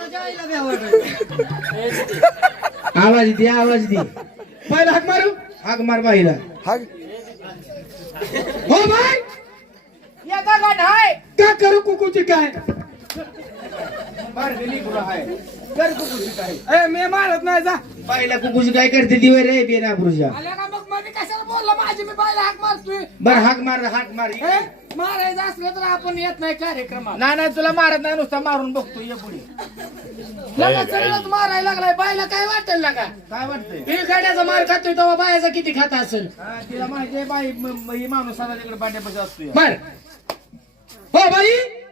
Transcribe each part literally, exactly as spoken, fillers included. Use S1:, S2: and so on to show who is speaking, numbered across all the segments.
S1: आवाज दे आवाज दे पहिला हाक मारू हाक मार बाईला
S2: हाक
S1: हो बाई
S3: येता का नाही
S1: का करू कुकूची काय
S3: मार गेली गुरु आहे कर कुकुची काय
S1: ए मी मारत नाही जा बाईला कुकूची काय करते दिवे रे बेना पुरुषा
S3: आल्या का मग मी कशाला बोलला माझी मी बायला हाक मारतोय
S1: बर हाक मार हाक मार
S3: हे? मारायचं असलं तर आपण येत नाही कार्यक्रमात
S1: नाही नाही तुला मारत नाही नुसता मारून बघतो ये पुढे
S3: लगा सगळंच मारायला लागलाय बायला काय वाटेल ना का
S1: काय वाटतंय
S3: ही गाड्याचा मार खातोय तेव्हा बायाचा किती खात असेल
S1: हा, तिला माहिती आहे बाई म- म- ही माणूस आता तिकडे पाट्यापाशी असतोय
S3: बर हो बाई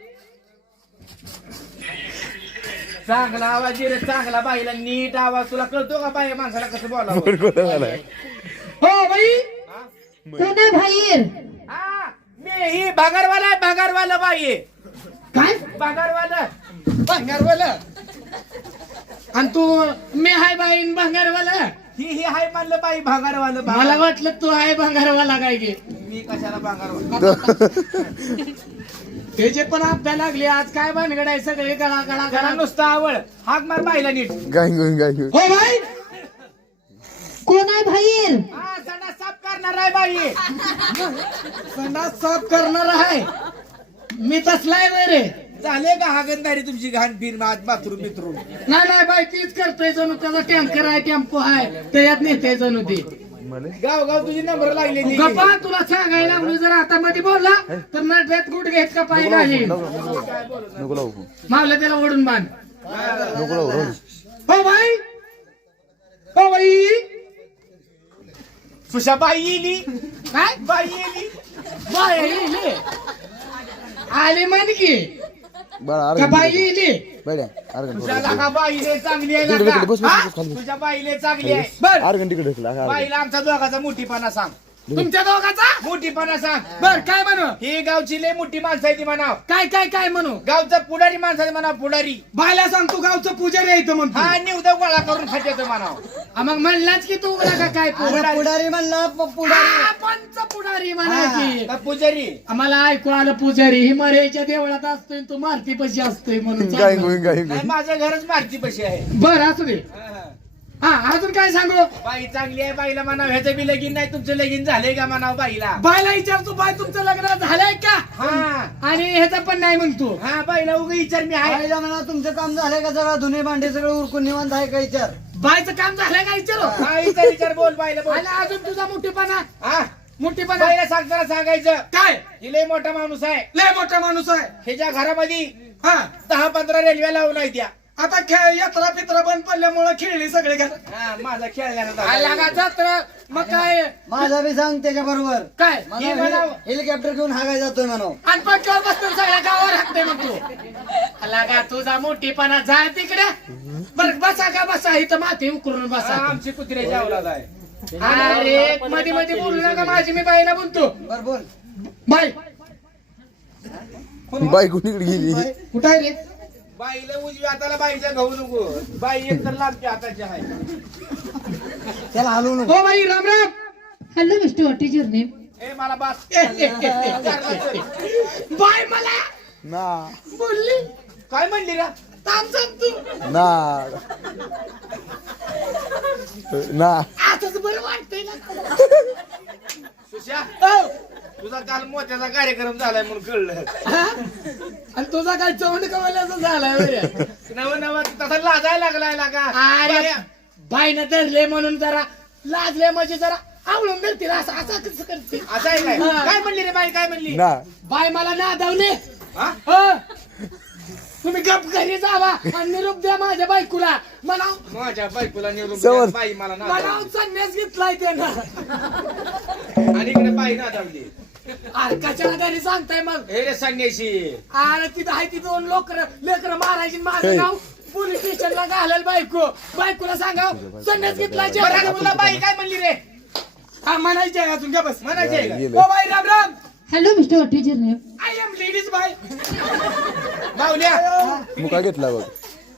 S1: चांगला आवाज ये रे चांगला बाईला नीट आवाज तुला कळतो का बाई माणसाला कसं बोलावं
S3: हो बाई
S1: हा?
S4: कोणा बाहेर
S1: हा, मी ही भागारवाला आहे भागारवाला बाई आहे
S3: काय
S1: भागारवाला
S3: भंगारवाला आणि तू मी हाय बाईन भंगारवाला
S1: ही ही हाय म्हणलं बाई भागारवाला
S3: मला
S1: भागार-
S3: वाटलं तू हाय भंगारवाला काय गे
S1: मी कशाला भागारवाला
S3: त्याचे पण आपल्या लागले आज काय भानगड आहे सगळे गळा गळा
S1: त्याला
S3: गळा
S1: नुसतं आवड हाक मार बाईला नीट
S2: गाय घेऊन गाय घेऊन
S3: हो बाई
S4: कोणा बाहेर
S1: हा सडा साफ करणार आहे बाई
S3: संडास साफ करणार आहे मी तसलाय रे
S1: झाले का हागणदारी तुमची घाण फिर बाथरूम बिथरूम
S3: नाही नाही बाई तीच करतोय जणू त्याचा टँकर आहे टेम्पो आहे त्याच्यात नेते जणू ती
S1: गाव गाव तुझी नंबर लागले
S3: गप्पा तुला सांगायला लागलो जर आता मध्ये बोलला तर नट्यात गुट घेत का पाहिजे नाही
S2: नको लावू
S3: मावलं त्याला ओढून बांध
S2: नको लावू राहू दे.
S3: हो बाई हो बाई
S1: सुशा बाई येली
S3: काय
S1: बाई येली
S3: बाई येईली आली म्हण की
S2: बाळा
S3: का
S2: अर्घ
S3: बाई येईली
S2: बड्या अर्घ
S1: तुझ्या लागा बाईले चांगली आहे
S2: तिकडे,
S1: लागा.
S2: तिकडे, बस, बस,
S1: हा?
S2: बस, खाली बस.
S1: तुझ्या बाईले चांगली आहे
S3: बर
S2: अर्घ तिकडे ढकला अर्घ.
S1: बाईला आमचा दोघाचा मोठीपणा सांग
S3: तुमच्या दोघाचा
S1: मोठीपणा सांग
S3: बर काय म्हणू
S1: ही गावची लय मोठी माणसं आहे ती म्हणाव
S3: काय काय काय म्हणू
S1: गावचं पुढारी माणसं आहे म्हणाव पुढारी
S3: बायला सांगतो गावचं पुजारी आहे इथं म्हणतो
S1: हा निवद गोळा करून खात्याचं म्हणाव
S3: हा, मग म्हणलाच की तू उघडा का काय
S1: पुढारी-
S3: पुढारी म्हणला पुढारी पंच पुढारी म्हणायची
S1: का पुजारी
S3: आम्हाला ऐकू आलं पुजारी ही मरेच्या देवळात असतोय तू मारती पशी असतोय म्हणून
S2: गाय
S3: चाललं.
S2: घेऊन गाय
S1: नाही
S2: घेऊन
S1: माझं घरच मारती पशी आहे
S3: बर असू दे
S1: हा, हा.
S3: हा अजून काय सांगू
S1: बाई चांगली आहे बाईला म्हणाव ह्याचं बी लगीन नाही तुमचं लगीन झालंय का म्हणाव बाईला
S3: बायला विचारतो बाय तुमचं लग्न झालंय का
S1: हा
S3: आणि ह्याचा पण नाही म्हणतो
S1: हा बाईला उगा विचार मी आहे
S5: म्हणा तुमचं काम झालंय का जरा धुणे भांडे सगळं उरकून निवांत आहे का विचार
S3: बायचं काम झालंय का विचारो
S1: हा विचार विचार बोल बाईला बोल
S3: आणि अजून तुझा मोठेपणा
S1: हा
S3: मोठेपणा
S1: बाईला सांगताना सांगायचं
S3: काय
S1: ही लय मोठा माणूस आहे
S3: लय मोठा माणूस आहे
S1: ह्याच्या घरामध्ये
S3: हा
S1: दहा पंधरा रेल्वे लावून आहे त्या
S3: आता खेळ यात्रा पित्रा बंद पडल्यामुळे खेळली सगळे घर
S1: हा माझा खेळण्याचा
S3: लागा जत्रा मग काय
S5: माझा बी सांग त्याच्या बरोबर
S3: काय
S1: हे म्हणावं.
S5: हेलिकॉप्टर घेऊन हागाय जातोय म्हणा
S3: आणि पटकन बसतो सगळ्या गावावर हाकते मग तू लागा तुझा मोठीपणा जा तिकडे बर बसा का बसा इथं माती उकरून
S1: हा,
S3: बसा
S1: आमची कुत्र्याची औलाद आहे
S3: अरे मध्ये मध्ये बोलू नका माझी मी बाईला बोलतो
S5: बर बोल
S3: बाई
S2: बाई कुणीकडे गेली
S3: कुठं आहे रे
S1: बाईला उजव्या हाताला बाईच्या घाऊ नको बाई एक तर लांबच्या हाताची आहे
S5: त्याला हलवू नको
S3: हो बाई राम राम
S4: hello mister what is your name
S1: ए मला बास
S3: ए, ए, ए, ए, ए. बाई मला
S2: ना
S3: बोलली
S1: काय म्हणली रा
S3: थांब सांग तू
S2: ना ना
S3: असंच बरं वाटतंय ना
S1: सुशा
S3: हो.
S1: तुझा काल मोत्याचा कार्यक्रम झालाय म्हणून कळलं
S3: हा? आणि तुझा काय चवंड कवल्याचा झालाय बरं
S1: नव नव तसा लाजायला लागलाय लागा
S3: अरे
S1: बाया-
S3: बाईनं धरले म्हणून जरा लाजले म्हणजे जरा आवळून धरतील असं असं कसं करते
S1: असं आहे काय
S3: हा.
S1: काय म्हणली रे बाई काय म्हणली
S2: ना
S3: बाई मला नादवले
S1: हा?
S3: हो. तुम्ही गप घरी जावा आणि निरोप द्या माझ्या बायकोला मला
S1: माझ्या बायकोला निरोप
S2: समज.
S1: द्या, बाई मला ना
S3: मला संन्यास घेतलाय त्यानं
S1: आणि इकडे बाई ना दावली
S3: अरे कशाला घरी सांगताय मग
S1: हे रे संन्याशी
S3: अरे तिथं आहे ती दोन लोक लेकर मारायची माझं
S2: हे.
S3: नाव पोलीस स्टेशनला घालेल बायको बायकोला सांगा संन्यास घेतलाय
S1: बरं
S3: जेवायला
S1: तुला बाई काय म्हणली रे
S3: हा म्हणायचे आहे अजून का बस
S1: म्हणायचे आहे का?
S2: गेलं.
S3: ओ बाई राम राम
S4: hello mister what is your name
S3: I am ladies by
S1: बावल्या
S2: मुका घेतला बघ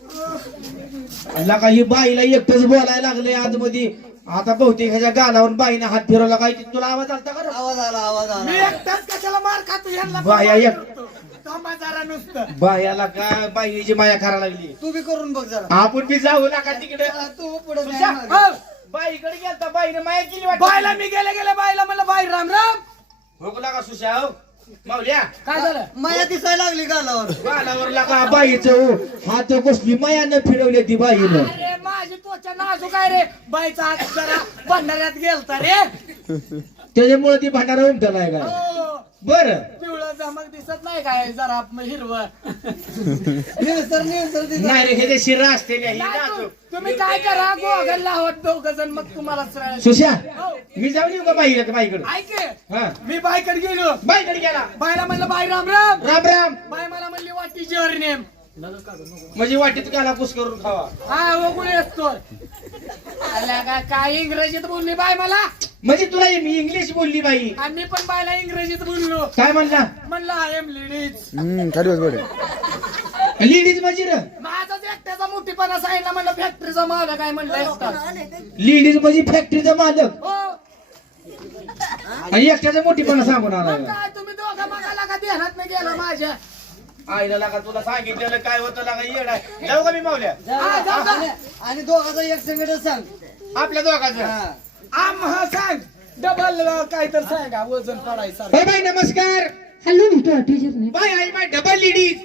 S1: का ही बाईला एकटंच बोलायला लागले आतमध्ये आता बहुतेक ह्याच्या गालावर बाईने हात फिरवला काय तुला आवाज आलता का रे?
S5: आवाज आला आवाज
S3: मी
S5: आला
S3: एकटाच कशाला मार खातो यांना
S1: बाया एक
S3: थांबा जरा नुसतं.
S1: बायाला काय बाईची माया करायला लागली.
S5: तू बी करून बघ जरा
S1: आपण बी जाऊ नका तिकडे.
S5: हा, तू पुढे
S1: सुशा, हो, बाईकडे गेलता बाईने माया केली वाटतं.
S3: बायला मी गेले गेले बायला म्हणलं बाई राम राम.
S1: हो लागा सुशा. हो मावल्या
S3: काय झालं?
S5: माया दिसायला लागली गालावर
S1: गालावर लागा बाईचं हात कसली मायानं फिरवली ती बाईनं.
S3: अरे माझी त्वचा नाजूक आहे रे. बाईचा हात जरा भंडाऱ्यात गेलता रे.
S1: त्याच्यामुळे ती भांडारा उमटलाय का
S3: हो.
S1: बर.
S3: पिवळं चमक दिसत नाही काय जरा हिरवं.
S5: निळसर निळसर दिसत.
S1: नाही रे हे जे शिरा असते ना, ही
S3: नाही
S1: नाजूक.
S3: तू- तुम्ही काय करा गोगल लावत दोघ जण मग तुम्हाला सरळ.
S1: सुशा
S3: हो.
S1: मी जाऊन येऊ का बाईकडे बाईकडे.
S3: ऐक
S1: हा
S3: मी बाईकडे गेलो.
S1: बाईकडे गेला.
S3: बायला म्हणलं बाई राम राम.
S1: राम राम.
S3: बाई मला म्हणली वाटी जेवण नेम.
S1: म्हणजे वाटीत काला कुस करून खावा.
S3: हा वगुळे असतो. आला का काय इंग्रजीत बोलली बाय मला.
S1: म्हणजे तुला मी इंग्लिश बोलली बाई.
S3: आणि मी पण बायला इंग्रजीत बोललो.
S1: काय म्हणला.
S3: म्हणलं आय एम लेडीज.
S2: हम्म खाली बस बरं.
S1: लेडीज म्हणजे र
S3: माझाच एकट्याचा मोठीपणा सांगितला. म्हणलं फॅक्टरीचा मालक काय म्हणलं एकटा.
S1: लेडीज म्हणजे फॅक्टरीचा मालक
S3: हो
S1: आणि एकट्याचा मोठीपणा सांगून
S3: मग
S1: आला.
S3: काय तुम्ही दोघं मागाला का ध्यानात नाही गेलं माझ्या.
S1: आईला लागा तुला सांगितलेलं काय होतं लागा येड आहे. जाऊ का मी मावल्या.
S3: हा, जाऊ का?
S5: आणि- आणि दोघाचा एक संगत सांग.
S1: आपल्या दोघांचं.
S5: हा.
S3: आम हा सांग डबल काय तर सांगा वजन पडायचं.
S1: हो बाई नमस्कार.
S4: Hello mister teacher name
S1: by I my double ladies.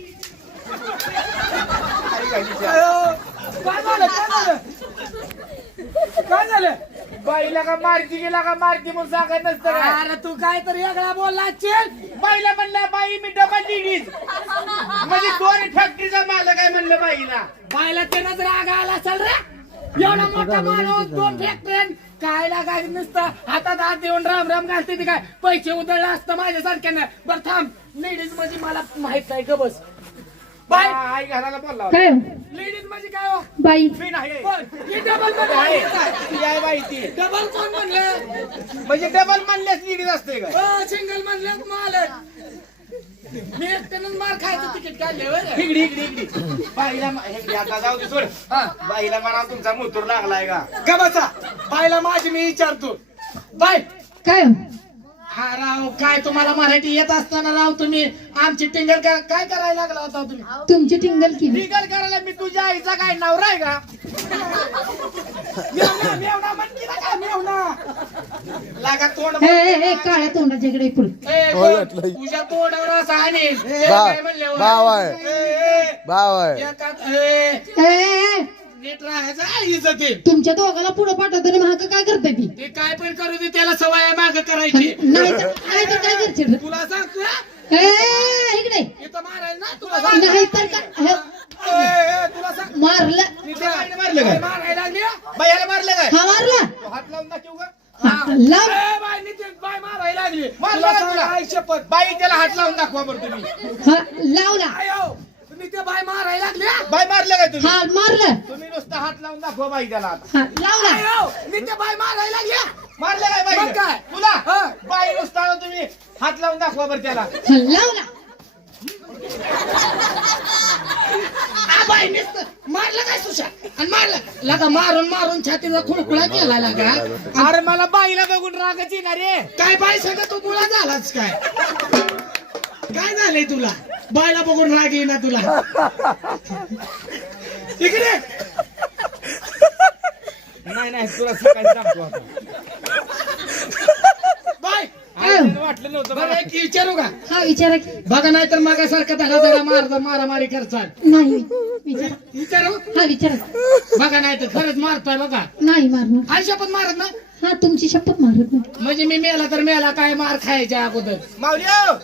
S3: काय झालं काय झालं काय झालं.
S1: बाईला का मारती गेला का मारती म्हणून सांगायचं नसतं का.
S3: अरे तू काय तर वेगळा बोलला चेल.
S1: बाईला म्हणलं बाई मी डबल लेडीज म्हणजे दोन फॅक्टरीचा मालक आहे म्हणलं बाईला.
S3: बायला त्यानंच राग आला असेल रे. एवढा मोठा माणूस दोन फॅक्टरी काय लागायचं नुसतं हातात हात देऊन राम राम घालते ती काय पैसे उधळलं असतं माझ्या सारख्यानं. बरं थांब लेडीज म्हणजे मला माहित नाही ग बस. बाय
S1: आई घराला बोलला होता.
S4: काय हो?
S3: लेडीज म्हणजे काय हो.
S4: बाई
S1: मी नाही.
S3: डबल
S1: आहे. ती आहे बाई ती.
S3: डबल कोण म्हणलं.
S1: म्हणजे डबल म्हणल्यास लेडीज असते का.
S3: सिंगल म्हणलं मालक. मी एकट्यानं मार खायचं तिकीट काढले बरं.
S1: इकडे इकडे इकडे बाईला मा- इकडे आता जाऊ दे सोड.
S3: हा.
S1: बाईला म्हणा तुमचा मुतूर लागलाय का.
S3: का बसा बायला माझी मी विचारतो. बाय
S4: काय हो?
S3: हा राव काय तुम्हाला मराठी येत असताना राव तुम्ही आमची टिंगल का- काय करायला लागला होता तुम्ही.
S4: तुमची टिंगल केली.
S1: निघाल करायला मी तुझ्या आईचा काय नवरा आहे का.
S3: मेवणा मेवणा म्हणती ना काय मेवणा.
S1: लागा तोंड
S4: ए, ए, ए, काळ्या तोंडाच्या इकडे पुढे.
S3: ए,
S2: होय,
S3: कोण?
S2: वाटलंय.
S3: तुझ्या तोंडावर असं आहे
S2: बा-
S3: म्हणले
S2: भाव आहे. भाव आहे.
S4: ए, ए, ए,
S3: नीट राहायचं आहे इज्जत आहे.
S4: तुमच्या दोघाला पुढे पाठवताना महाग काय करताय ती.
S3: ते काय पण करू दे त्याला सवय आहे माग करायची.
S4: नाही तर नाही तर काय करशील.
S3: तुला सांगतो ना,
S4: ए, इकडे
S3: इथं मारायला ना तुला सांग.
S4: नाही तर काय हे,
S3: ए, ए, तुला सांग.
S4: मारलं.
S1: त्या बाईने मारलं काय.
S3: मारायला लागली हा?
S1: बाईला मारलं काय.
S4: हा मारला.
S1: तो हात लावून दाखवू का.
S4: हा, लाव.
S3: ए, बाई नितीन, बाई मारायला लागली.
S1: मारलं
S3: तुला
S1: का
S3: सांग,
S1: तुला?
S3: आई शपथ.
S1: बाई त्याला हात लावून दाखवा बरं तुम्ही.
S4: हा, लावला.
S3: आयो, तुम्ही ते बाई मारायला लागली हा?
S1: बाई मारलं काय तुम्ही.
S4: हा मारलं.
S1: तुम्ही नुसतं हात लावून दाखवा बाई त्याला आता.
S4: हा, लावला.
S3: आयो, मी ते बाई मारायला लागली हा?
S1: मारलं काय बाई.
S3: मग काय?
S1: तुला
S3: हा.
S1: बाई नुसता तुम्ही हात लावून दाखवा बरं त्याला.
S4: हा, लावला.
S3: आ, बाई नुसतं मारलं काय सुशा आणि मारलं लगा मारून मारून छातीचा खुळखुळा केला लागा.
S1: अरे मला बाईला बघून रागच येणार रे.
S3: काय बाई सगळं तू मुळा झालाच काय. काय झालंय तुला बायला बघून राग येईना तुला. इकडे
S1: नाही नाही तुला सकाळी सांगतो आता.
S3: बाय
S1: आईला वाटलं नव्हतं
S3: बरं
S1: मला.
S3: एक विचारू का.
S4: हा विचारा की.
S3: बघा नाही तर मग सारखं धडा धडा मार मारामारी करचाल.
S4: नाही विचारा.
S3: विचारू
S4: हा विचारा.
S3: बघा नाही तर खरंच मारताय बघा.
S4: नाही मारणार.
S3: आई शपथ मारत ना
S4: हा तुमची शपथ मारत नाही.
S3: म्हणजे मी मेला तर मेला काय मार खायच्या अगोदर.
S1: माऊली हो.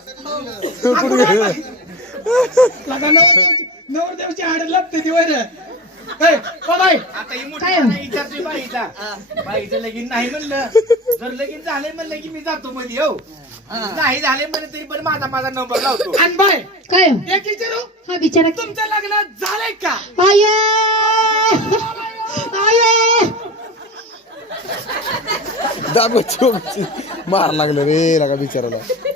S3: लगा नवरदेवची नवरदेवची हाड लागते ती वर. ए, ओ बाई
S1: आता ही मोठी
S4: काय हो?
S1: नाही विचारतोय बाईचा. बाईचं लगीन नाही म्हणलं. जर लगीन झालंय म्हणलं की मी जातो मध्ये हो. नाही झाले म्हणलं तरी पण माझा माझा नंबर लावतो.
S3: आणि बाय
S4: काय हो?
S3: एक विचारू
S4: हा विचारा की.
S3: तुमचं लग्न झालंय का.
S4: आय आय
S2: दाबची उगाची. मार लागलं रे लागा बिचाराला.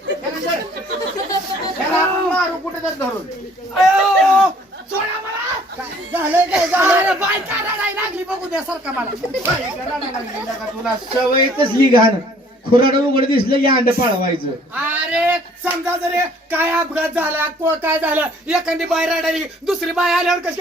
S1: त्याला मारू कुठे तर धरून.
S3: अयो, सोडा मला.
S5: झालंय काय झालं.
S3: अरे बाय का रडायला लागली बघू द्या सारखा मला.
S1: बाईला रडायला लागली का तुला सवय तसली घाण. खुराड उघड दिसलं की अंड पाळवायचं.
S3: अरे अरे समजा जर काय अपघात झाला को काय झालं एखादी बाई रडायली दुसरी बाई आल्यावर कशी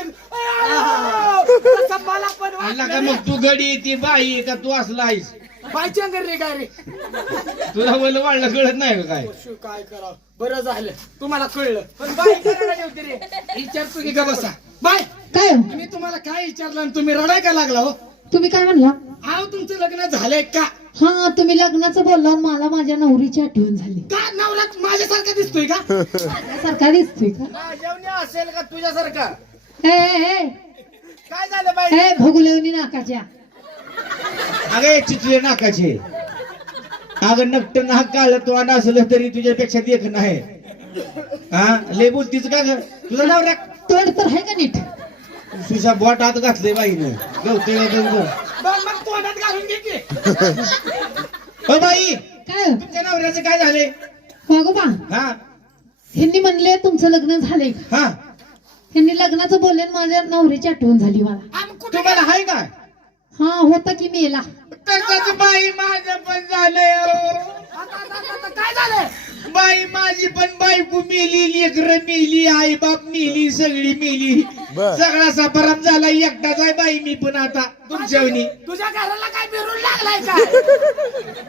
S3: तसं मला पण
S1: आला का
S3: वाटलं
S1: मग तू गडी ती बाई आहे का तू असला आहेस
S3: बाई चंगर रे काय रे
S1: तुला वल वाढलं कळत नाही का काय
S3: शो, काय करावं बरं झालं तुम्हाला कळलं पण बाई काय रडायली होती रे विचारतो की का बसा बाय
S4: काय हो?
S3: मी तुम्हाला काय विचारलं आणि तुम्ही रडाय का लागला हो
S4: तुम्ही काय म्हणला
S3: आव तुमचं लग्न झालंय का
S4: हा तुम्ही लग्नाचं बोलला मला माझ्या नवरीची आठवण झाली
S3: का नवरा माझ्यासारखा दिसतोय का
S4: सारखा दिसतोय का
S1: माझ्या असेल का तुझ्यासारखा
S4: ए, ए, ए,
S1: काय झालं बाई
S4: ए भोगलेवणी नाकाच्या
S1: अगे चिचले नाकाचे अगं नकट नाक काळ तो अंड असलं तरी तुझ्यापेक्षा देख नाही हा लय बोलतीच का ग तुझं नाव रे
S4: तोंड तर आहे का नीट
S1: तुझ्या बोट आत घातले बाईनं गवते
S3: मग मग तोंडात घालून घे की
S1: हो बाई
S4: काय हो?
S1: तुमच्या नवऱ्याचं काय झाले
S4: वागोबा
S1: हा
S4: ह्यांनी म्हणले तुमचं लग्न झालंय का
S1: हा
S4: ह्यांनी लग्नाचं बोलले आणि माझ्या नवरीची आठवण झाली मला
S3: आम कुठे
S1: तुम्हाला हाय काय
S4: हा होता की मेला
S1: तसंच बाई माझं पण झालंय अहो.
S3: आता- आता- आता- आता काय झालं
S1: बाई माझी पण बायको मेली लेकर मेली आई बाप मेली सगळी मेली
S2: बर.
S1: सगळा सफराम झाला एकटाच आहे बाई मी पण आता तुमच्यावनी
S3: तुझ्या घराला काय बिरून लागलाय का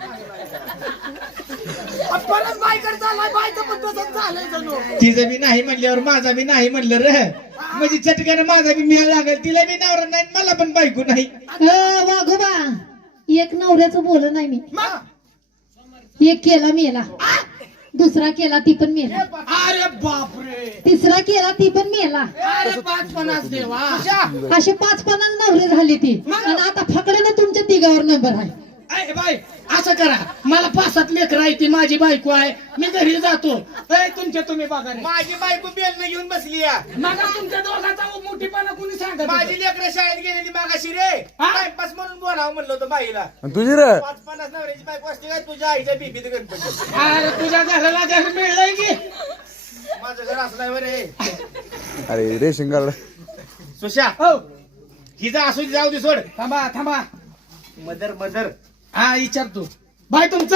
S3: परत बायकडे चाललाय बायचं पण तसंच झालंय जणू
S1: तिचं मी नाही म्हणल्यावर माझा मी नाही म्हणलं रे म्हणजे चटक्यानं माझा बी मिळायला लागेल तिला बी नवरा नाही मला पण बायको नाही
S4: अ, वाघोबा एक नवऱ्याचं बोल नाही मी
S3: मग
S4: एक केला मेला दुसरा केला ती पण मेला
S3: अरे बापरे
S4: तिसरा केला ती पण मेला
S3: अरे पाच पन्नास देवा
S4: असे पाच पन्नास नवरे झाले ती आणि आता फकड्यानं तुमच्या तिघावर नंबर आहे
S3: अय बाई असं करा मला पाच सात लेकर आहे ती माझी बायको आहे मी घरी जातो अय तुमच्या तुम्ही बघा रे.
S1: माझी बायको बेलन घेऊन बसली या
S3: मला तुमच्या दोघांचा मोठीपणा कुणी सांगत होतं?
S1: माझी लेकरं शाळेत गेलेली मागाशी रे
S3: हा?
S1: टाइमपास म्हणून बोलावं म्हणलं होतं बाईला
S2: आणि तुझी रे
S1: पाच पन्नास नवऱ्याची बायको असते काय तुझ्या आईच्या बीबीत गणपती
S3: अरे तुझ्या घराला घर मिळलंय की
S1: माझं घर असं नाही रे
S2: अरे रेशन कार्ड
S1: सुशा
S3: हो
S1: हिचं असू दे, जाऊ दे सोड
S3: थांबा थांबा
S1: मदर मदर
S3: हा विचारतो बाय तुमचा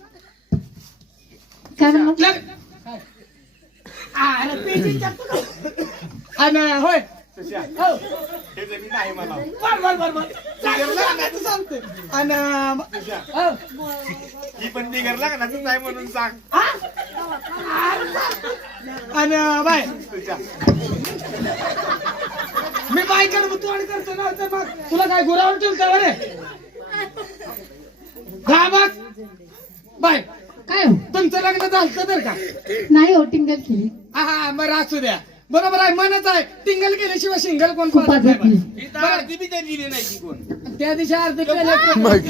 S4: काय म्हणलं
S3: लग- अरे ते विचारतो का? आणि होय
S1: सुशा
S3: हो
S1: हे जमीन नाही मला
S3: बर बर बर बर सांग- सांगायचं सांगतो आणि हो
S1: ही पण बिगर लागणार नाही म्हणून सांग
S3: हा? अरे आणि बाय
S1: सुशा
S3: मी बाय कर तोंड करतो ना तर मग तुला काय गुरावर ठेवतो का रे हा बघ बाय
S4: काय हो
S3: तुमचं लग्न झालं तर का
S4: नाही हो टिंगल केली
S3: हा हा बरं असू द्या बरोबर आहे मनच आहे टिंगल केल्याशिवाय सिंगल कोण
S4: खूप
S3: पाहत नाही
S4: आदत नाही.
S3: बाई.
S1: ही तर अर्धी बी त्यांनी दिली नाही ती कोण
S3: त्या दिवशी अर्ध केलं
S2: मग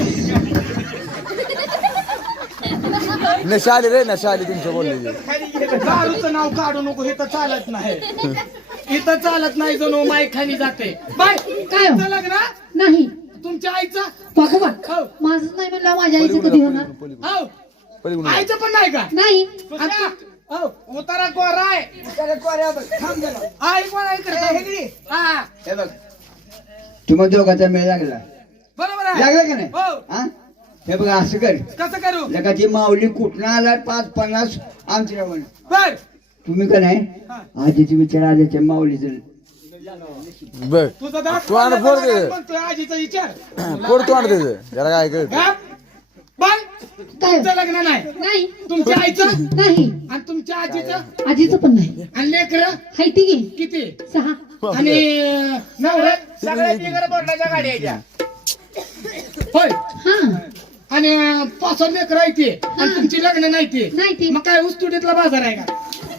S2: नशा आली रे नशा आली तुमच्या बोललेली
S1: खाली गेलं
S3: दारूचं नाव काढू नको हे तर चालत नाही इथं चालत नाही जणू माई खाली जाते बाय
S4: काय हो?
S3: तुमचं लग्न
S4: नाही
S3: तुमच्या आईचं
S4: वाघोबा
S3: हो
S4: माझंच नाही म्हणलं माझ्या आईचं कधी होणार
S3: हो
S2: पलीकडून
S3: आईचं पण नाही का
S4: नाही
S3: आणि तू- हो
S1: उतारा कोरा आहे
S3: थांब जरा. आई कोण आहे करता? हा
S5: हे बघ तुम्हाला दोघांचा मेळ लागला
S3: बरोबर आहे
S5: लागला का नाही
S3: हो
S5: हा हे बघ असं कर
S3: कसं करू
S5: जगाची माऊली कुठनं आला पाच पन्नास आमची रावण
S3: बर
S5: तुम्ही का नाही
S3: हा.
S5: आजीचे विचार आजीच्या माऊलीचं
S2: बघ
S3: तुझा दात
S2: तू आण पोर दे.
S3: म्हणतोय आजीचा विचार
S2: पोर तू आण त्याचं त्याला काय कळत
S3: गप. बाय
S4: काय
S3: तुमचं लग्न नाही
S4: नाही
S3: तुमच्या आईचं
S4: नाही
S3: आणि तुमच्या आजीचं
S4: आजीचं पण नाही
S3: आणि लेकर
S4: हाय ती गे
S3: किती
S4: सहा
S3: आणि नवरा
S1: सगळ्या बिगर बोर्डाच्या गाड्या यायच्या
S3: होय
S4: हा
S3: आणि पाच लेकर आहे ते आणि तुमची लग्न नाही ते
S4: नाही ती
S3: मग काय उस्तुडीतला बाजार आहे का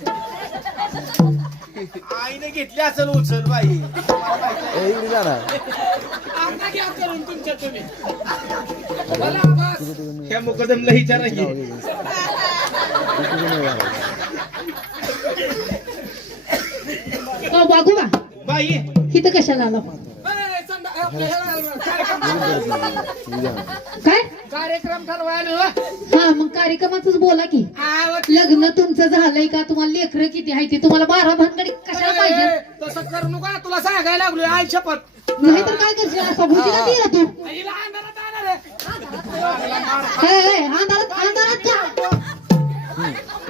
S1: आईने घेतली असेल उचल बाई
S2: ए, इकडे जा ना
S3: आता घ्या करून तुमच्या तुम्ही बोला बस.
S1: त्या मुकदमला विचारा की
S4: अ, वाघोबा
S1: बाई
S4: इथं कशाला आला
S3: अरे, संध्या- आपलं हे- कार्यक्रम
S4: काय
S3: कार्यक्रम ठरवायला हो.
S4: हा मग कार्यक्रमातच बोला की
S3: आव,
S4: लग्न तुमचं झालंय का तुम्हाला लेकरं किती आहे ते तुम्हाला बारा भानगडी कशाला पाहिजे
S3: ए, तसं करू नका तुला सांगायला लागलोय आई शपथ
S4: नाही तर काय करशील असा भुजीला दिला तू
S3: हिला अंधारात आणणार आहे.
S4: हे, हे, अंधारात अंधारात जा.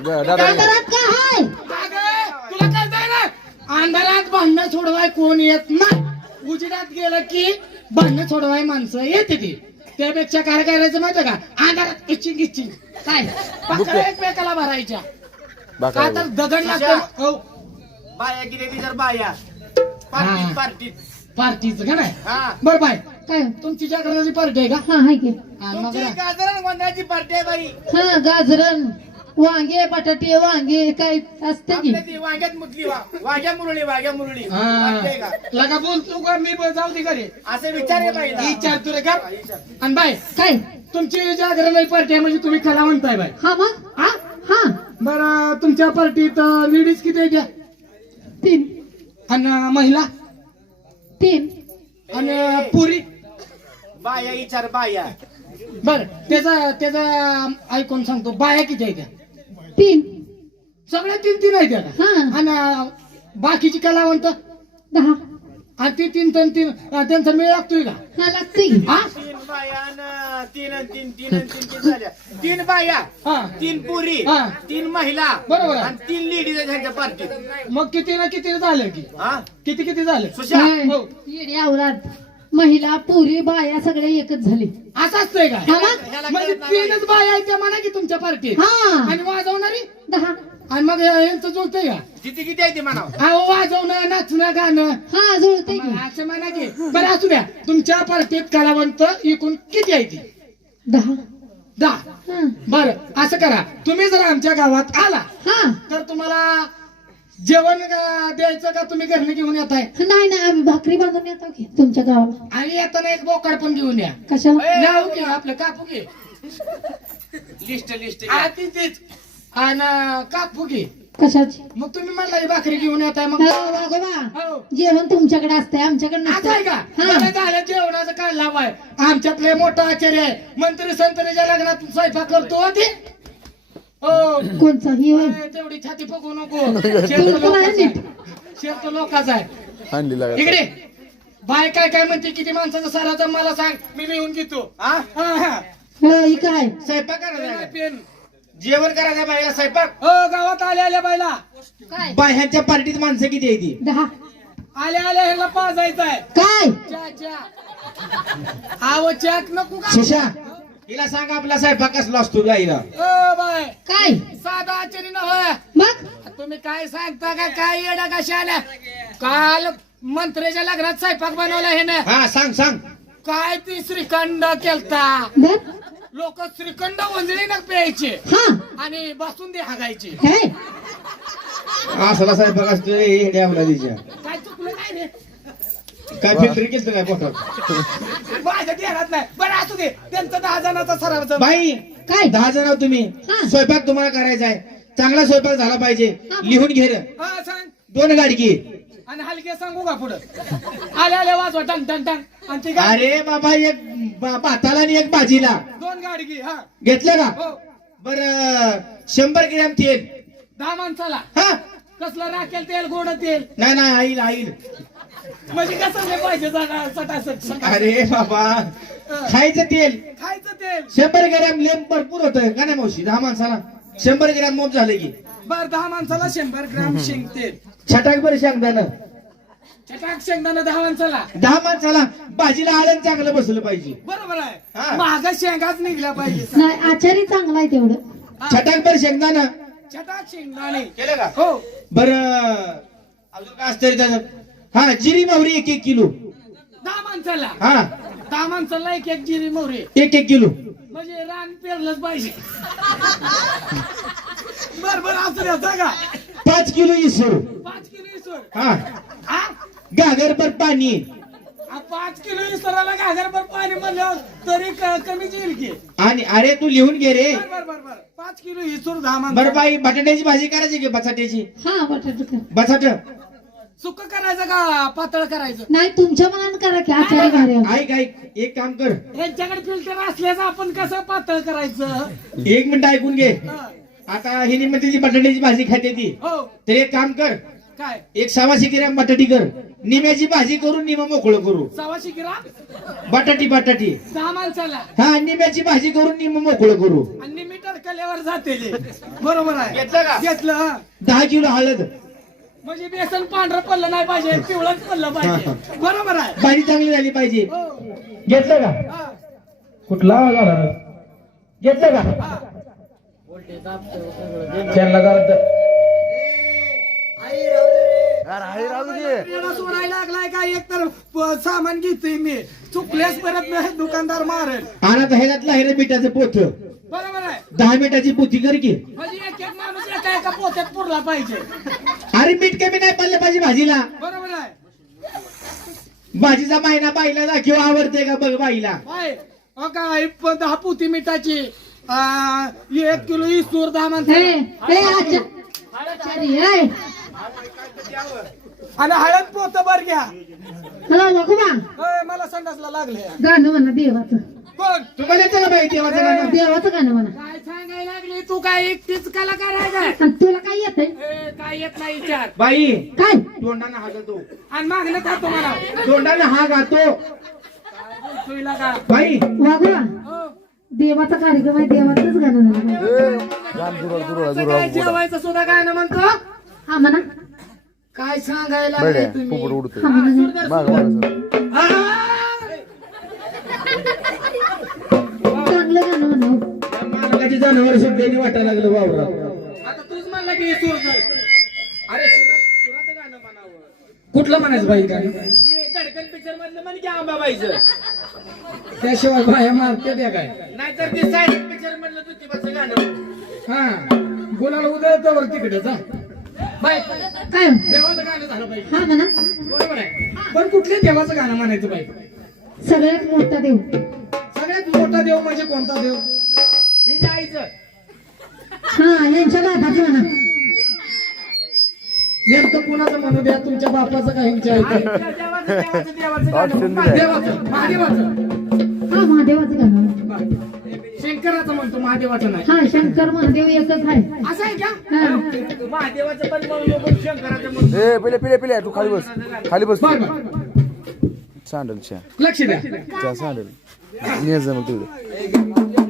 S2: दादा
S4: अंधारात काय हाय
S3: अगं, तुला कळतंय ना अंधारात भांडणं सोडवाय कोण येत नाही उजेडात गेलं की भांडणं सोडवाय माणसं येते ती त्यापेक्षा काय करायचं माहिती का अंधारात इच्छिंग इच्छिंग काय पकड एकमेकाला भरायच्या का तर
S2: बाका
S3: दगड लागतो हो
S1: बाया किती जर बाया
S3: हा.
S1: पार्टीत
S3: पार्टीचं का नाही
S1: हा
S3: बरं बाय
S4: काय
S3: तुमची जागरणाची पार्टी आहे का
S4: हा हाय की
S3: हा, मग
S1: तुमची
S3: रा-
S1: गाजर गोंधळाची पार्टी आहे बाई
S4: हा गाजरन वांगे बटाटे वांगे काय असते की
S1: आपल्या ती वांग्यात मुतली वा वाघ्या मुरळी वाघ्या मुरळी
S3: हा.
S1: पार्टी आहे का
S3: लगा बोलतो का मी ब- जाऊ दे घरी
S1: असे विचार आहे बाईला
S3: विचारतो रे का आणि बाय
S4: काय
S3: तुमची जागरणाची पार्टी आहे म्हणजे तुम्ही खरा म्हणताय बाय
S4: हा मग
S3: हा
S4: हा
S3: बरं तुमच्या पार्टीत लेडीज किती आहे त्या
S4: तीन
S3: आणि महिला
S4: तीन
S3: आणि पुरी
S1: बाया विचार बाया
S3: बर त्याचा त्याचा ऐकून सांगतो बाया किती आहे त्या
S4: तीन
S3: सगळ्या तीन तीन आहे त्या का?
S4: हा
S3: आणि बाकीची कलावंत
S4: दहा
S3: आणि ती तीन तीन तीन अं, त्यांचा मेळ लागतोय का
S4: हा लागते की
S3: हा
S1: तीन बाया न तीन अन तीन तीन अन तीन तीन झाल्या तीन बाया
S3: हा
S1: तीन पुरी
S3: हा.
S1: तीन महिला
S3: बरोबर आहे.
S1: आणि तीन लेडीज आहेत ह्यांच्या पार्टीत
S3: मग किती ना किती झालं की
S1: हा
S3: किती किती झालं
S1: सुशा
S3: हो.
S4: येडे आवरात महिला पुरी बाया सगळे एकच झाले
S3: असं असतंय का
S4: हा मग?
S3: म्हणजे तीनच बाया आहेत त्या म्हणा की तुमच्या पार्टीत
S4: हा
S3: आणि वाजवणारी
S4: दहा
S3: आणि मग यांचं जुळतंय का
S1: किती किती आहे ते म्हणावं
S3: अहो वाजवणं नाचणं गाणं
S4: हा जुळते की
S3: मग असं म्हणा की बरं असू द्या तुमच्या पार्टीत कलावंत एकूण किती आहे ती
S4: दहा
S3: दहा
S4: हा
S3: बरं असं करा तुम्ही जर आमच्या गावात आला
S4: हा
S3: तर तुम्हाला जेवण अं, द्यायचं का तुम्ही घरने घेऊन येत आहे
S4: नाही नाही आम्ही भाकरी बांधून येतो की तुमच्या गावाला
S3: आणि येताना एक बोकाड पण घेऊन या
S4: कशाला
S3: लावू की आपलं कापू घे
S1: लिस्ट लिस्ट
S3: आ, ती तीच आणि कापू घे
S4: कशाची
S3: मग तुम्ही म्हणला ही भाकरी घेऊन येत आहे मग
S4: हो, वाघोबा
S3: हो.
S4: जेवण तुमच्याकडे असतंय आमच्याकडे
S3: असं आहे का
S4: नसतं
S3: बरं
S4: हा
S3: झालं जेवणाचं काय लाभ आहे आमच्यातले मोठा आचार्य आहे मंत्री संतरीच्या लग्नात स्वयंपाक करतो हो ते हो
S4: कोणचा ही होय
S3: ए, तेवढी छाती पकवू नको
S4: बिलकुल आहे नीट.
S3: शेरतो लोकांचा आहे
S2: आणली लागा
S3: इकडे बाय काय काय म्हणते किती माणसाचं साराचं मला सांग मी लिहून घेतो
S1: हा
S3: हा, हा.
S4: हो ही काय
S1: स्वयंपाक करायचा
S3: पेन
S1: जेवण करायचं बाईला स्वयंपाक
S3: हो गावात आल्या आल्या बायला
S4: काय
S1: बाह्यांच्या पार्टीत माणसं किती आहे ती
S4: दहा
S3: आल्या आल्या ह्याला पाजायचं आहे
S4: काय
S3: चा चा आव चॅक नको का
S1: सुशा हिला सांग आपला स्वयंपाक कसला असतो बाईला
S3: ओ बाय
S4: काय
S3: साधा आचारी नव्हे
S4: मग
S3: तुम्ही काय सांगता का काय येडा कशा आल्या काल मंत्र्याच्या लग्नात स्वयंपाक बनवला हे ना
S1: हा सांग सांग
S3: काय ती श्रीखंड केलता
S4: बर
S3: लोक श्रीखंड वंजळी न प्यायचे
S4: हा
S3: आणि बासुंदी हागायची
S4: काय
S1: असला स्वयंपाक असतो येड्या तिच्या
S3: काय चुकलं काय रे
S1: काय फिल्टर केलं काय पोटात
S3: माझ्या ध्यानात नाही बरं असू दे त्यांचा दहा जणांचा सराव जम-
S1: बाई
S4: काय
S1: दहा जण आहोत तुम्ही
S4: हा.
S1: स्वयंपाक तुम्हाला करायचा आहे चांगला स्वयंपाक झाला पाहिजे
S4: हा.
S1: लिहून घे रे.
S3: हा सांग
S1: दोन गाडगी
S3: आणि हलके सांगू का पुढं आले आले वाजवा टंग टंग टंग आणि ती गाडी
S1: अरे बाबा एक बा- भाताला आणि एक भाजीला
S3: दोन गाडी घे हा
S1: घेतलं का
S3: हो
S1: बर शंभर ग्रॅम तेल
S3: दहा माणसाला
S1: हा
S3: कसलं राखेल तेल गोड तेल
S1: नाही नाही आईल आईल
S3: म्हणजे कसं नाही पाहिजे जागा सटासट सटासट.
S1: अरे बाबा खायचं तेल
S3: खायचं तेल
S1: शंभर ग्रॅम लेम भरपूर होत का नाही मावशी दहा माणसाला शंभर ग्रॅम मोप झालं की
S3: बर दहा माणसाला शंभर ग्राम शेंग तेल
S1: छटाक बरं शेंगदाणं
S3: चटाक शेंगदाणा दहा माणसाला
S1: दहा माणसाला भाजीला आळण चांगलं बसलं पाहिजे
S3: बरोबर
S1: हा.
S3: आहे मागा शेंगाच निघल्या पाहिजे
S4: नाही आचारी चांगला आहे तेवढं
S1: छटाक बरं शेंगदाणं
S3: चटाक शेंगदाणे
S1: केलं का
S3: हो
S1: बर अजून काय असतं रे त्याच्यात हा जिरी मोहरी एक एक किलो
S3: दहा माणसाला
S1: हा
S3: दहा माणसाला एक एक जिरी मोहरी
S1: एक एक किलो
S3: म्हणजे रान पेरलंच पाहिजे बर बर असं द्या का
S1: पाच किलो इसरू
S3: पाच किलो इसर
S1: हा
S3: हा
S1: गागरभर पाणी
S3: आ, पाच किलो इसराला घागरभर पाणी म्हणल्यावर तरी क- कमी येईल की
S1: आणि अरे तू लिहून घे रे
S3: बर बर बर बर पाच किलो इसर दहा
S1: बर
S3: माणसं
S1: बाई बटाट्याची भाजी करायची की बटाट्याची
S4: हा बटाटा कर
S1: बटाट
S3: सुक करायचं का पातळ करायचं
S4: नाही तुमच्या मनानं करा की आचारी भारी आहे.
S1: ऐक ऐक एक काम कर
S3: यांच्याकडे फिल्टर असल्याचं आपण कसं पातळ करायचं
S1: एक मिनिट ऐकून घे
S3: हा.
S1: आता हिने म्हणते ती बटाट्याची भाजी खाते ती
S3: हो
S1: तर एक काम कर
S3: काय
S1: एक सव्वाशे ग्रॅम बटाटी कर, निम्याची भाजी करून निम मोकळं करू.
S3: सव्वाशे ग्राम
S1: बटाटी बटाटी
S3: दहा माणसाला
S1: हा, निम्याची भाजी करून निम मोकळं करू.
S3: आणि मीटर कल्यावर जाते ले. बरोबर आहे
S1: घेतलं का?
S3: घेतलं हं.
S1: दहा किलो हळद,
S3: म्हणजे बेसन पांढरं पडलं नाही पाहिजे पिवळंच पडलं पाहिजे. बरोबर आहे
S1: भाजी चांगली झाली पाहिजे.
S3: हो.
S1: घेतलं का?
S3: हा.
S1: कुठला आवाज आला रे? घेतलं का?
S3: हा.
S1: त्यांना जरा
S2: राही राहू दे.
S3: रेडा सोडायला लागलाय का? एक तर प- सामान घेतोय मी, चुकल्यास परत नाही दुकानदार मारेल.
S1: आणा तर ह्याच्यातलं आहे रे मिठाचं पोथ,
S3: बरोबर आहे
S1: दहा मिठाची पोथी कर की.
S3: म्हणजे एक एक माणूस एका एका पोत्यात पुरला पाहिजे.
S1: अरे मीठ कमी नाही पडलं पाहिजे भाजीला.
S3: बरोबर आहे
S1: भाजीचा महिना बाईला दाखव, आवडते का बघ बाईला.
S3: बाय अ काय प- दहा पोती मिठाची आ, एक किलो इस्तूर दहा माणसं
S4: ए, ए, आचा- आचारी, ए.
S3: आणि हळद पोत बर घ्या.
S4: हॅलो वागोबा,
S3: होय, मला संडासला लागले.
S4: गाणं म्हणा देवाचं.
S3: कोण
S1: तुम्हाला येतं का बाई देवाचं गाणं?
S4: देवाचं गाणं म्हणा.
S3: काय सांगायला लागली तू? काय एकटीच कलाकार आहे काय?
S4: आणि तुला काय येतंय?
S3: ए, काय येत नाही विचार.
S1: बाई
S4: काय
S1: तोंडानं हा गातो,
S3: आणि मागणं खातो मला
S1: तोंडानं हा गातो.
S3: तुला का
S1: बाई
S4: वागोबा,
S3: हो.
S4: देवाचा कार्यक्रम आहे, देवाचंच गाणं झालं पाहिजे.
S2: जाम दुरळ दुरळ
S3: असं
S2: दुरळ
S3: काय जेवायचं सुद्धा काय ना म्हणतो?
S4: हा म्हणा,
S3: काय सांगायला
S2: बड्या
S3: लागले तुम्ही?
S2: पोपट उडतोय
S4: हा म्हणा.
S2: माग मागायचं.
S3: आ!
S4: चांगलं गाणं म्हणा.
S1: मालकाची जनावर सुटलेली वाटायला लागलं वावरात.
S3: आता तूच म्हणला की हे सूर धर. अरे सुरात सुरात गाणं म्हणावं. कुठलं म्हणायचं बाई गाणं? ते धडकन पिक्चर मधलं म्हण की आंबाबाईचं. त्याशिवाय बाया मारते त्या काय? नाहीतर ते सायलेंट पिक्चर मधलं ज्योतिबाचं गाणं. हा बोलायला उदळतं तिकडे जा. बाई
S4: काय
S3: देवाचं गाणं झालं पाहिजे.
S4: हा म्हणा.
S3: बरोबर आहे. पण कुठल्या देवाचं गाणं म्हणायचं बाई?
S4: सगळ्यात मोठा देव.
S3: सगळ्यात मोठा देव म्हणजे कोणता देव? मी जायचं.
S4: हा, यांच्या बापाचं म्हणा.
S3: नेमकं कुणाचं म्हणू द्या, तुमच्या बापाचं काय ह्यांच्या देवाचं देवाचं देवाचं गाणं.
S2: Option दिलंय.
S3: देवाचं महादेवाचं.
S4: हा, महादेवाचं गाणं म्हणा.
S3: शंकराचं म्हणतो, महादेवाचं नाही.
S4: हा, शंकर महादेव एकच आहे.
S3: असं आहे का?
S4: हा.
S3: महादेवाचं पण म्हणलो पण शंकराचं म्हणतो.
S2: ए पिले पिले पिले तू खाली बस खाली बस
S3: बर बर
S2: सँडल च्या
S3: लक्ष द्या.
S2: त्या सँडल ने जमल तुझं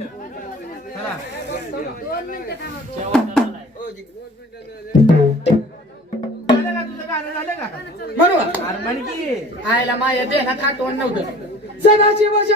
S3: बरोबर. आयला माया देण्यात आठवण नव्हतं. सदाशिव